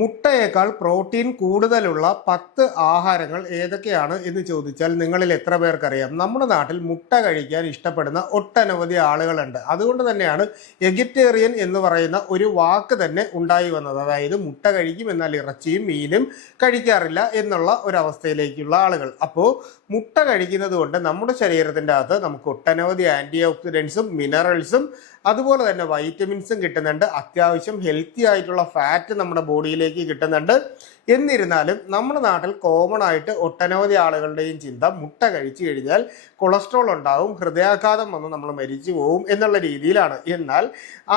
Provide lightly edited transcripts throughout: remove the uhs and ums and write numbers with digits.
മുട്ടയേക്കാൾ protein കൂടുതലുള്ള 10 ആഹാരങ്ങൾ ഏതൊക്കെയാണ് എന്ന് ചോദിച്ചാൽ നിങ്ങളിൽ എത്ര പേർക്കറിയാം? നമ്മുടെ നാട്ടിൽ മുട്ട കഴിക്കാൻ ഇഷ്ടപ്പെടുന്ന ഒട്ടനവധി ആളുകളുണ്ട്. അതുകൊണ്ട് തന്നെയാണ് എഗിറ്റേറിയൻ എന്ന് പറയുന്ന ഒരു വാക്ക് തന്നെ ഉണ്ടായി വന്നത്. അതായത് മുട്ട കഴിക്കും എന്നാൽ ഇറച്ചിയും മീനും കഴിക്കാറില്ല എന്നുള്ള ഒരവസ്ഥയിലേക്കുള്ള ആളുകൾ. അപ്പോൾ മുട്ട കഴിക്കുന്നത് കൊണ്ട് നമ്മുടെ ശരീരത്തിൻ്റെ അകത്ത് നമുക്ക് ഒട്ടനവധി ആൻറ്റി ഓക്സിഡൻസും മിനറൽസും അതുപോലെ തന്നെ വൈറ്റമിൻസും കിട്ടുന്നുണ്ട്. അത്യാവശ്യം ഹെൽത്തി ആയിട്ടുള്ള ഫാറ്റ് നമ്മുടെ ബോഡിയിലേക്ക് കിട്ടുന്നുണ്ട്. എന്നിരുന്നാലും നമ്മുടെ നാട്ടിൽ കോമൺ ആയിട്ട് ഒട്ടനവധി ആളുകളുടെയും ചിന്ത മുട്ട കഴിച്ചു കഴിഞ്ഞാൽ കൊളസ്ട്രോൾ ഉണ്ടാവും, ഹൃദയാഘാതം വന്ന് നമ്മൾ മരിച്ചു പോവും എന്നുള്ള രീതിയിലാണ്. എന്നാൽ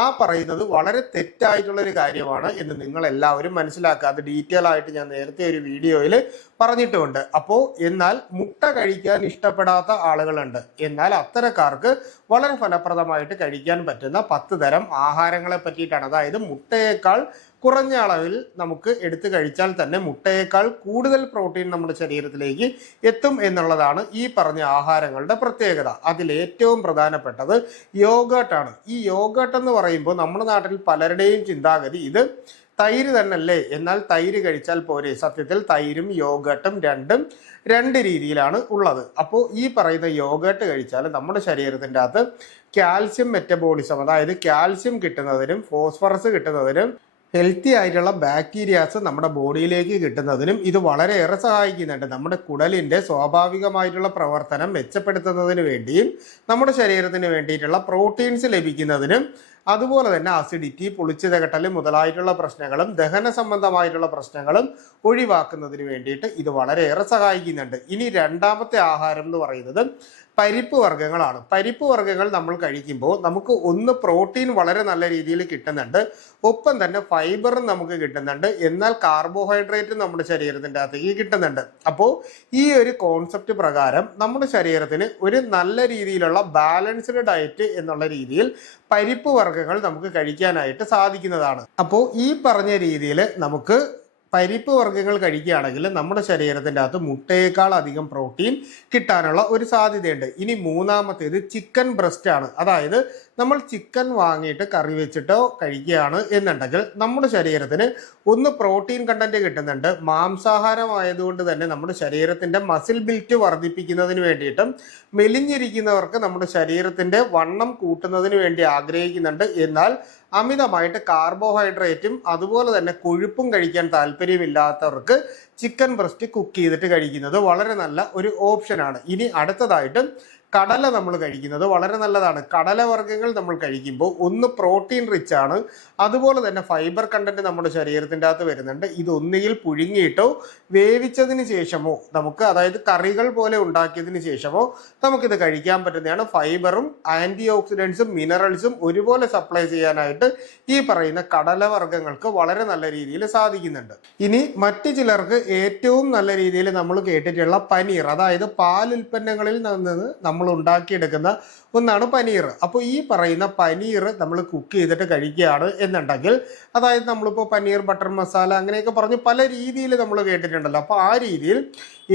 ആ പറയുന്നത് വളരെ തെറ്റായിട്ടുള്ളൊരു കാര്യമാണ് എന്ന് നിങ്ങൾ എല്ലാവരും മനസ്സിലാക്കുക. അത് ഡീറ്റെയിൽ ആയിട്ട് ഞാൻ നേരത്തെ ഒരു വീഡിയോയിൽ പറഞ്ഞിട്ടുമുണ്ട്. അപ്പോൾ എന്നാൽ മുട്ട കഴിക്കാൻ ഇഷ്ടപ്പെടാത്ത ആളുകളുണ്ട്. എന്നാൽ അത്തരക്കാർക്ക് വളരെ ഫലപ്രദമായിട്ട് കഴിക്കാൻ പറ്റുന്ന 10 തരം ആഹാരങ്ങളെ പറ്റിയിട്ടാണ്. അതായത് മുട്ടയേക്കാൾ കുറഞ്ഞ അളവിൽ നമുക്ക് എടുത്തു കഴിച്ചാൽ തന്നെ മുട്ടയേക്കാൾ കൂടുതൽ പ്രോട്ടീൻ നമ്മുടെ ശരീരത്തിലേക്ക് എത്തും എന്നുള്ളതാണ് ഈ പറഞ്ഞ ആഹാരങ്ങളുടെ പ്രത്യേകത. അതിൽ ഏറ്റവും പ്രധാനപ്പെട്ടത് യോഗേർട്ടാണ്. ഈ യോഗേർട്ട് എന്ന് പറയുമ്പോൾ നമ്മുടെ നാട്ടിൽ പലരുടെയും ചിന്താഗതി ഇത് തൈര് തന്നെയല്ലേ, എന്നാൽ തൈര് കഴിച്ചാൽ പോരെ. സത്യത്തിൽ തൈരും യോഗേർട്ടും രണ്ടും രണ്ട് രീതിയിലാണ് ഉള്ളത്. അപ്പോൾ ഈ പറയുന്ന യോഗേർട്ട് കഴിച്ചാൽ നമ്മുടെ ശരീരത്തിൻ്റെ അകത്ത് കാൽസ്യം മെറ്റബോളിസം, അതായത് കാൽസ്യം കിട്ടുന്നതിനും ഫോസ്ഫറസ് കിട്ടുന്നതിനും ഹെൽത്തി ആയിട്ടുള്ള ബാക്ടീരിയാസ് നമ്മുടെ ബോഡിയിലേക്ക് കിട്ടുന്നതിനും ഇത് വളരെയേറെ സഹായിക്കുന്നുണ്ട്. നമ്മുടെ കുടലിൻ്റെ സ്വാഭാവികമായിട്ടുള്ള പ്രവർത്തനം മെച്ചപ്പെടുത്തുന്നതിന് വേണ്ടിയും നമ്മുടെ ശരീരത്തിന് വേണ്ടിയിട്ടുള്ള പ്രോട്ടീൻസ് ലഭിക്കുന്നതിനും അതുപോലെ തന്നെ അസിഡിറ്റി, പുളിച്ചു തകട്ടൽ മുതലായിട്ടുള്ള പ്രശ്നങ്ങളും ദഹന സംബന്ധമായിട്ടുള്ള പ്രശ്നങ്ങളും ഒഴിവാക്കുന്നതിന് വേണ്ടിയിട്ട് ഇത് വളരെയേറെ സഹായിക്കുന്നുണ്ട്. ഇനി രണ്ടാമത്തെ ആഹാരം എന്ന് പറയുന്നത് പരിപ്പ് വർഗ്ഗങ്ങളാണ്. പരിപ്പ് വർഗ്ഗങ്ങൾ നമ്മൾ കഴിക്കുമ്പോൾ നമുക്ക് ഒന്ന് പ്രോട്ടീൻ വളരെ നല്ല രീതിയിൽ കിട്ടുന്നുണ്ട്, ഒപ്പം തന്നെ ഫൈബറും നമുക്ക് കിട്ടുന്നുണ്ട്, എന്നാൽ കാർബോഹൈഡ്രേറ്റും നമ്മുടെ ശരീരത്തിൻ്റെ അകത്തേക്ക് കിട്ടുന്നുണ്ട്. അപ്പോൾ ഈ ഒരു കോൺസെപ്റ്റ് പ്രകാരം നമ്മുടെ ശരീരത്തിന് ഒരു നല്ല രീതിയിലുള്ള ബാലൻസ്ഡ് ഡയറ്റ് എന്നുള്ള രീതിയിൽ പരിപ്പ് വർഗ്ഗങ്ങൾ നമുക്ക് കഴിക്കാനായിട്ട് സാധിക്കുന്നതാണ്. അപ്പോൾ ഈ പറഞ്ഞ രീതിയിൽ നമുക്ക് പരിപ്പ് വർഗ്ഗങ്ങൾ കഴിക്കുകയാണെങ്കിൽ നമ്മുടെ ശരീരത്തിൻ്റെ അകത്ത് മുട്ടയേക്കാൾ അധികം പ്രോട്ടീൻ കിട്ടാനുള്ള ഒരു സാധ്യതയുണ്ട്. ഇനി മൂന്നാമത്തേത് ചിക്കൻ ബ്രസ്റ്റ് ആണ്. അതായത് നമ്മൾ ചിക്കൻ വാങ്ങിയിട്ട് കറി വെച്ചിട്ടോ കഴിക്കുകയാണ് എന്നുണ്ടെങ്കിൽ നമ്മുടെ ശരീരത്തിന് ഒന്ന് പ്രോട്ടീൻ കണ്ടന്റ് കിട്ടുന്നുണ്ട്. മാംസാഹാരമായതുകൊണ്ട് തന്നെ നമ്മുടെ ശരീരത്തിൻ്റെ മസിൽ ബിൽറ്റ് വർദ്ധിപ്പിക്കുന്നതിന് വേണ്ടിയിട്ടും മെലിഞ്ഞിരിക്കുന്നവർക്ക് നമ്മുടെ ശരീരത്തിൻ്റെ വണ്ണം കൂട്ടുന്നതിന് വേണ്ടി ആഗ്രഹിക്കുന്നുണ്ട്. എന്നാൽ അമിതമായിട്ട് കാർബോഹൈഡ്രേറ്റും അതുപോലെ തന്നെ കൊഴുപ്പും കഴിക്കാൻ താല്പര്യമില്ലാത്തവർക്ക് ചിക്കൻ ബ്രസ്റ്റ് കുക്ക് ചെയ്തിട്ട് കഴിക്കുന്നത് വളരെ നല്ല ഒരു ഓപ്ഷനാണ്. ഇനി അടുത്തതായിട്ട് കടല നമ്മൾ കഴിക്കുന്നത് വളരെ നല്ലതാണ്. കടല വർഗ്ഗങ്ങൾ നമ്മൾ കഴിക്കുമ്പോൾ ഒന്ന് പ്രോട്ടീൻ റിച്ച് ആണ്, അതുപോലെ തന്നെ ഫൈബർ കണ്ടന്റ് നമ്മുടെ ശരീരത്തിൻ്റെ അകത്ത് വരുന്നുണ്ട്. ഇത് ഒന്നുകിൽ പുഴുങ്ങിയിട്ടോ വേവിച്ചതിന് ശേഷമോ നമുക്ക്, അതായത് കറികൾ പോലെ ഉണ്ടാക്കിയതിന് ശേഷമോ നമുക്കിത് കഴിക്കാൻ പറ്റുന്നതാണ്. ഫൈബറും ആൻറ്റി ഓക്സിഡൻസും മിനറൽസും ഒരുപോലെ സപ്ലൈ ചെയ്യാനായിട്ട് ഈ പറയുന്ന കടല വർഗ്ഗങ്ങൾക്ക് വളരെ നല്ല രീതിയിൽ സാധിക്കുന്നുണ്ട്. ഇനി മറ്റു ചിലർക്ക് ഏറ്റവും നല്ല രീതിയിൽ നമ്മൾ കേട്ടിട്ടുള്ള പനീർ, അതായത് പാൽ ഉൽപ്പന്നങ്ങളിൽ നിന്ന് നമ്മൾ ഉണ്ടാക്കിയെടുക്കുന്ന ഒന്നാണ് പനീർ. അപ്പോൾ ഈ പറയുന്ന പനീർ നമ്മൾ കുക്ക് ചെയ്തിട്ട് കഴിക്കുകയാണ് എന്നുണ്ടെങ്കിൽ, അതായത് നമ്മളിപ്പോൾ പനീർ ബട്ടർ മസാല അങ്ങനെയൊക്കെ പറഞ്ഞ് പല രീതിയിൽ നമ്മൾ കേട്ടിട്ടുണ്ടല്ലോ. അപ്പോൾ ആ രീതിയിൽ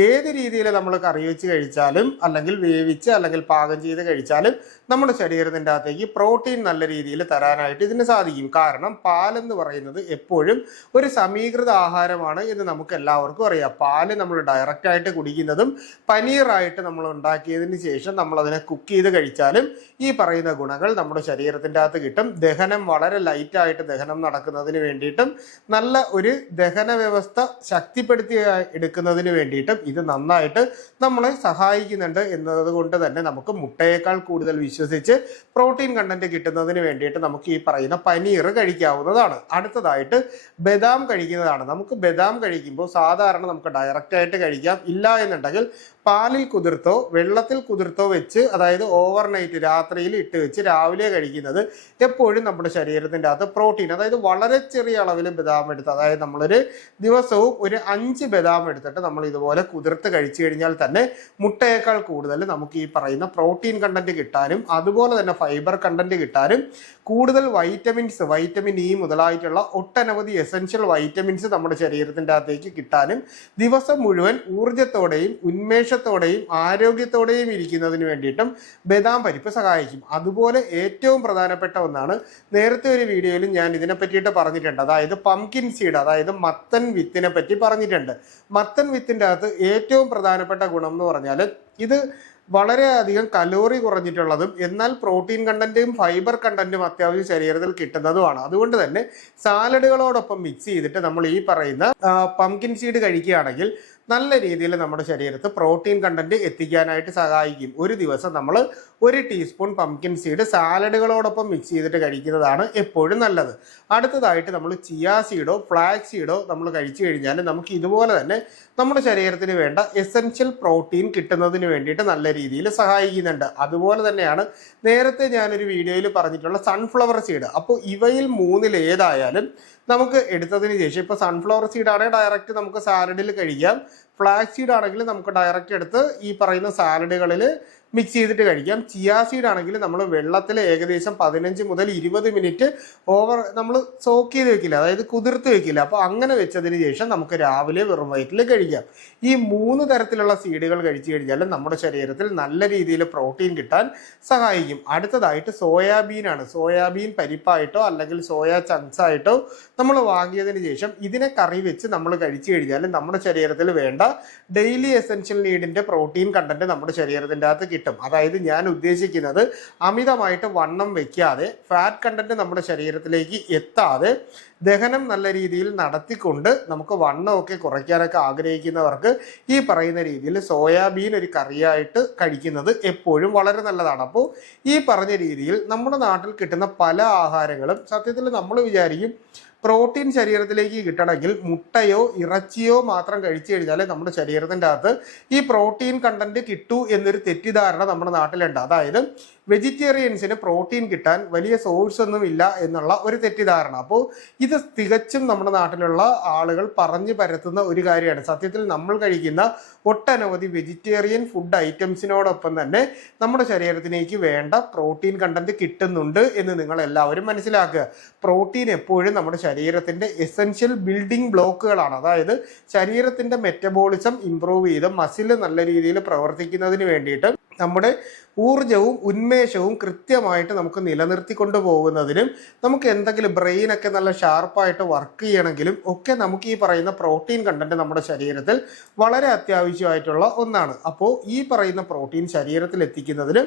ഏത് രീതിയിൽ നമ്മൾ കറി വെച്ച് കഴിച്ചാലും അല്ലെങ്കിൽ വേവിച്ച് അല്ലെങ്കിൽ പാകം ചെയ്ത് കഴിച്ചാലും നമ്മുടെ ശരീരത്തിൻ്റെ അകത്തേക്ക് പ്രോട്ടീൻ നല്ല രീതിയിൽ തരാനായിട്ട് ഇതിന് സാധിക്കും. കാരണം പാലെന്ന് പറയുന്നത് എപ്പോഴും ഒരു സമീകൃത ആഹാരമാണ് എന്ന് നമുക്ക് എല്ലാവർക്കും അറിയാം. പാല് നമ്മൾ ഡയറക്റ്റായിട്ട് കുടിക്കുന്നതും പനീറായിട്ട് നമ്മൾ ഉണ്ടാക്കിയതിന് ശേഷം നമ്മളതിനെ കുക്ക് ചെയ്ത് കഴിച്ചാലും ഈ പറയുന്ന ഗുണങ്ങൾ നമ്മുടെ ശരീരത്തിൻ്റെ അകത്ത് കിട്ടും. ദഹനം വളരെ ലൈറ്റായിട്ട് ദഹനം നടക്കുന്നതിന് വേണ്ടിയിട്ടും നല്ല ഒരു ദഹന വ്യവസ്ഥ ശക്തിപ്പെടുത്തി എടുക്കുന്നതിന് വേണ്ടിയിട്ടും ഇത് നന്നായിട്ട് നമ്മളെ സഹായിക്കുന്നുണ്ട്. എന്നതുകൊണ്ട് തന്നെ നമുക്ക് മുട്ടയേക്കാൾ കൂടുതൽ വിശ്വസിച്ച് പ്രോട്ടീൻ കണ്ടന്റ് കിട്ടുന്നതിന് വേണ്ടിയിട്ട് നമുക്ക് ഈ പറയുന്ന പനീർ കഴിക്കാവുന്നതാണ്. അടുത്തതായിട്ട് ബദാം കഴിക്കുന്നതാണ്. നമുക്ക് ബദാം കഴിക്കുമ്പോൾ സാധാരണ നമുക്ക് ഡയറക്റ്റായിട്ട് കഴിക്കാം, ഇല്ല എന്നുണ്ടെങ്കിൽ പാലിൽ കുതിർത്തോ വെള്ളത്തിൽ കുതിർത്തോ വെച്ച്, അതായത് ഓവർനൈറ്റ് രാത്രിയിൽ ഇട്ട് വെച്ച് രാവിലെ കഴിക്കുന്നത് എപ്പോഴും നമ്മുടെ ശരീരത്തിൻ്റെ അകത്ത് പ്രോട്ടീൻ, അതായത് വളരെ ചെറിയ അളവിൽ ബദാം എടുത്ത്, അതായത് നമ്മളൊരു ദിവസവും ഒരു 5 ബദാം എടുത്തിട്ട് നമ്മൾ ഇതുപോലെ കുതിർത്ത് കഴിച്ചു കഴിഞ്ഞാൽ തന്നെ മുട്ടയേക്കാൾ കൂടുതൽ നമുക്ക് ഈ പറയുന്ന പ്രോട്ടീൻ കണ്ടന്റ് കിട്ടാനും അതുപോലെ തന്നെ ഫൈബർ കണ്ടന്റ് കിട്ടാനും കൂടുതൽ വൈറ്റമിൻസ്, വൈറ്റമിൻ ഇ മുതലായിട്ടുള്ള ഒട്ടനവധി എസെൻഷ്യൽ വൈറ്റമിൻസ് നമ്മുടെ ശരീരത്തിൻ്റെ അകത്തേക്ക് കിട്ടാനും ദിവസം മുഴുവൻ ഊർജത്തോടെയും ഉന്മേഷത്തോടെയും ആരോഗ്യത്തോടെയും ഇരിക്കുന്നതിന് കഴിക്കുന്നതിന് വേണ്ടിയിട്ടും ബദാം പരിപ്പ് സഹായിക്കും. അതുപോലെ ഏറ്റവും പ്രധാനപ്പെട്ട ഒന്നാണ്, നേരത്തെ ഒരു വീഡിയോയിൽ ഞാൻ ഇതിനെ പറ്റിയിട്ട് പറഞ്ഞിട്ടുണ്ട്, അതായത് പംകിൻ സീഡ്, അതായത് മത്തൻ വിത്തിനെ പറ്റി പറഞ്ഞിട്ടുണ്ട്. മത്തൻ വിത്തിൻ്റെ അകത്ത് ഏറ്റവും പ്രധാനപ്പെട്ട ഗുണം എന്ന് പറഞ്ഞാൽ ഇത് വളരെയധികം കലോറി കുറഞ്ഞിട്ടുള്ളതും എന്നാൽ പ്രോട്ടീൻ കണ്ടന്റും ഫൈബർ കണ്ടന്റും അത്യാവശ്യം ശരീരത്തിൽ കിട്ടുന്നതുമാണ്. അതുകൊണ്ട് തന്നെ സാലഡുകളോടൊപ്പം മിക്സ് ചെയ്തിട്ട് നമ്മൾ ഈ പറയുന്ന പംകിൻ സീഡ് കഴിക്കുകയാണെങ്കിൽ നല്ല രീതിയിൽ നമ്മുടെ ശരീരത്തിൽ പ്രോട്ടീൻ കണ്ടന്റ് എത്തിക്കാനായിട്ട് സഹായിക്കും. ഒരു ദിവസം നമ്മൾ 1 ടീസ്പൂൺ പംകിൻ സീഡ് സാലഡുകളോടൊപ്പം മിക്സ് ചെയ്തിട്ട് കഴിക്കുന്നതാണ് എപ്പോഴും നല്ലത്. അടുത്തതായിട്ട് നമ്മൾ ചിയാ സീഡോ ഫ്ലാക്സ് സീഡോ നമ്മൾ കഴിച്ചു കഴിഞ്ഞാൽ നമുക്ക് ഇതുപോലെ തന്നെ നമ്മുടെ ശരീരത്തിന് വേണ്ട എസെൻഷ്യൽ പ്രോട്ടീൻ കിട്ടുന്നതിന് വേണ്ടിയിട്ട് നല്ല രീതിയിൽ സഹായിക്കുന്നുണ്ട്. അതുപോലെ തന്നെയാണ് നേരത്തെ ഞാനൊരു വീഡിയോയിൽ പറഞ്ഞിട്ടുള്ള സൺഫ്ലവർ സീഡ്. അപ്പോൾ ഇവയിൽ 3-ൽ ഏതായാലും നമുക്ക് എടുത്തതിന് ശേഷം, ഇപ്പോൾ സൺഫ്ലവർ സീഡ് ആണെങ്കിൽ ഡയറക്റ്റ് നമുക്ക് സാലഡിൽ കഴിക്കാം, ഫ്ലാക്സ് സീഡ് ആണെങ്കിൽ നമുക്ക് ഡയറക്റ്റ് എടുത്ത് ഈ പറയുന്ന സാലഡുകളിൽ മിക്സ് ചെയ്തിട്ട് കഴിക്കാം. ചിയാ സീഡ് ആണെങ്കിൽ നമ്മൾ വെള്ളത്തിൽ ഏകദേശം 15 മുതൽ 20 മിനിറ്റ് നമ്മൾ സോക്ക് ചെയ്ത് വെക്കില്ല, അതായത് കുതിർത്ത് വെക്കില്ല. അപ്പോൾ അങ്ങനെ വെച്ചതിന് ശേഷം നമുക്ക് രാവിലെ വെറും വയറ്റിൽ കഴിക്കാം. ഈ 3 തരത്തിലുള്ള സീഡുകൾ കഴിച്ചു കഴിഞ്ഞാൽ നമ്മുടെ ശരീരത്തിൽ നല്ല രീതിയിൽ പ്രോട്ടീൻ കിട്ടാൻ സഹായിക്കും. അടുത്തതായിട്ട് സോയാബീനാണ്. സോയാബീൻ പരിപ്പായിട്ടോ അല്ലെങ്കിൽ സോയാ ചങ്ക്സ് ആയിട്ടോ നമ്മൾ വാങ്ങിയതിന് ശേഷം ഇതിനെ കറി വെച്ച് നമ്മൾ കഴിച്ചു കഴിഞ്ഞാൽ നമ്മുടെ ശരീരത്തിൽ വേണ്ട ഡെയിലി എസെൻഷ്യൽ നീഡിൻ്റെ പ്രോട്ടീൻ കണ്ടന്റ് നമ്മുടെ ശരീരത്തിൻ്റെ അകത്ത് കിട്ടും. അതായത് ഞാൻ ഉദ്ദേശിക്കുന്നത് അമിതമായിട്ട് വണ്ണം വെക്കാതെ, ഫാറ്റ് കണ്ടന്റ് നമ്മുടെ ശരീരത്തിലേക്ക് എത്താതെ ദഹനം നല്ല രീതിയിൽ നടത്തിക്കൊണ്ട് നമുക്ക് വണ്ണമൊക്കെ കുറയ്ക്കാനൊക്കെ ആഗ്രഹിക്കുന്നവർക്ക് ഈ പറയുന്ന രീതിയിൽ സോയാബീൻ ഒരു കറിയായിട്ട് കഴിക്കുന്നത് എപ്പോഴും വളരെ നല്ലതാണ്. അപ്പോൾ ഈ പറഞ്ഞ രീതിയിൽ നമ്മുടെ നാട്ടിൽ കിട്ടുന്ന പല ആഹാരങ്ങളും സത്യത്തിൽ നമ്മൾ വിചാരിക്കും പ്രോട്ടീൻ ശരീരത്തിലേക്ക് കിട്ടണമെങ്കിൽ മുട്ടയോ ഇറച്ചിയോ മാത്രം കഴിച്ചു കഴിഞ്ഞാൽ നമ്മുടെ ശരീരത്തിൻ്റെ അകത്ത് ഈ പ്രോട്ടീൻ കണ്ടന്റ് കിട്ടൂ എന്നൊരു തെറ്റിദ്ധാരണ നമ്മുടെ നാട്ടിലുണ്ട്. അതായത് വെജിറ്റേറിയൻസിന് പ്രോട്ടീൻ കിട്ടാൻ വലിയ സോഴ്സ് ഒന്നും ഇല്ല എന്നുള്ള ഒരു തെറ്റിദ്ധാരണ. അപ്പോൾ ഇത് തികച്ചും നമ്മുടെ നാട്ടിലുള്ള ആളുകൾ പറഞ്ഞു പരത്തുന്ന ഒരു കാര്യമാണ്. സത്യത്തിൽ നമ്മൾ കഴിക്കുന്ന ഒട്ടനവധി വെജിറ്റേറിയൻ ഫുഡ് ഐറ്റംസിനോടൊപ്പം തന്നെ നമ്മുടെ ശരീരത്തിലേക്ക് വേണ്ട പ്രോട്ടീൻ കണ്ടന്റ് കിട്ടുന്നുണ്ട് എന്ന് നിങ്ങൾ എല്ലാവരും മനസ്സിലാക്കുക. പ്രോട്ടീൻ എപ്പോഴും നമ്മുടെ ശരീരത്തിൻ്റെ എസെൻഷ്യൽ ബിൽഡിംഗ് ബ്ലോക്കുകളാണ്. അതായത് ശരീരത്തിൻ്റെ മെറ്റബോളിസം ഇംപ്രൂവ് ചെയ്ത് മസിൽ നല്ല രീതിയിൽ പ്രവർത്തിക്കുന്നതിന് വേണ്ടിയിട്ട് നമ്മുടെ ഊർജവും ഉന്മേഷവും കൃത്യമായിട്ട് നമുക്ക് നിലനിർത്തിക്കൊണ്ടു പോകുന്നതിനും നമുക്ക് എന്തെങ്കിലും ബ്രെയിനൊക്കെ നല്ല ഷാർപ്പായിട്ട് വർക്ക് ചെയ്യണമെങ്കിലും ഒക്കെ നമുക്ക് ഈ പറയുന്ന പ്രോട്ടീൻ കണ്ടന്റ് നമ്മുടെ ശരീരത്തിൽ വളരെ അത്യാവശ്യമായിട്ടുള്ള ഒന്നാണ്. അപ്പോൾ ഈ പറയുന്ന പ്രോട്ടീൻ ശരീരത്തിൽ എത്തിക്കുന്നതിന്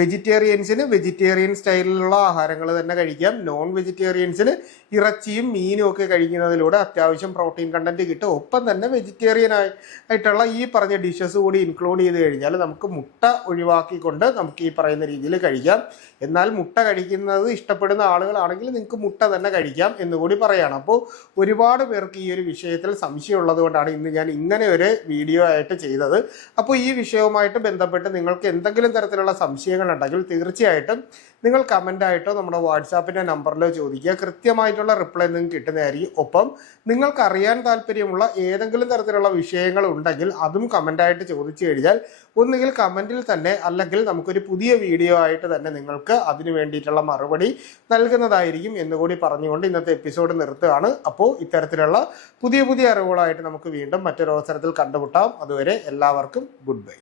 വെജിറ്റേറിയൻസിന് വെജിറ്റേറിയൻ സ്റ്റൈലിലുള്ള ആഹാരങ്ങൾ തന്നെ കഴിക്കാം. നോൺ വെജിറ്റേറിയൻസിന് ഇറച്ചിയും മീനും ഒക്കെ കഴിക്കുന്നതിലൂടെ അത്യാവശ്യം പ്രോട്ടീൻ കണ്ടന്റ് കിട്ടും. ഒപ്പം തന്നെ വെജിറ്റേറിയൻ ആയിട്ടുള്ള ഈ പറഞ്ഞ ഡിഷസ് കൂടി ഇൻക്ലൂഡ് ചെയ്ത് കഴിഞ്ഞാൽ നമുക്ക് മുട്ട ഒഴിവാക്കിക്കൊണ്ട് നമുക്ക് ഈ പറയുന്ന രീതിയിൽ കഴിക്കാം. എന്നാൽ മുട്ട കഴിക്കുന്നത് ഇഷ്ടപ്പെടുന്ന ആളുകളാണെങ്കിൽ നിങ്ങൾക്ക് മുട്ട തന്നെ കഴിക്കാം എന്നുകൂടി പറയുകയാണ്. അപ്പോൾ ഒരുപാട് പേർക്ക് ഈ ഒരു വിഷയത്തിൽ സംശയമുള്ളത് കൊണ്ടാണ് ഇന്ന് ഞാൻ ഇങ്ങനെ ഒരു വീഡിയോ ആയിട്ട് ചെയ്തത്. അപ്പോൾ ഈ വിഷയവുമായിട്ട് ബന്ധപ്പെട്ട് നിങ്ങൾക്ക് എന്തെങ്കിലും തരത്തിലുള്ള സംശയങ്ങൾ ഉണ്ടെങ്കിൽ തീർച്ചയായിട്ടും നിങ്ങൾ കമൻ്റായിട്ടോ നമ്മുടെ വാട്സാപ്പിൻ്റെ നമ്പറിലോ ചോദിക്കുക. കൃത്യമായിട്ടുള്ള റിപ്ലൈ നിങ്ങൾക്ക് കിട്ടുന്നതായിരിക്കും. ഒപ്പം നിങ്ങൾക്ക് അറിയാൻ താല്പര്യമുള്ള ഏതെങ്കിലും തരത്തിലുള്ള വിഷയങ്ങൾ ഉണ്ടെങ്കിൽ അതും കമൻ്റായിട്ട് ചോദിച്ചു കഴിഞ്ഞാൽ ഒന്നുകിൽ കമൻറ്റിൽ തന്നെ അല്ലെങ്കിൽ നമുക്കൊരു പുതിയ വീഡിയോ ആയിട്ട് തന്നെ നിങ്ങൾക്ക് അതിന് വേണ്ടിയിട്ടുള്ള മറുപടി നൽകുന്നതായിരിക്കും എന്നുകൂടി പറഞ്ഞുകൊണ്ട് ഇന്നത്തെ എപ്പിസോഡ് നിർത്തുകയാണ്. അപ്പോൾ ഇത്തരത്തിലുള്ള പുതിയ അറിവുകളായിട്ട് നമുക്ക് വീണ്ടും മറ്റൊരു അവസരത്തിൽ കണ്ടുമുട്ടാം. അതുവരെ എല്ലാവർക്കും ഗുഡ് ബൈ.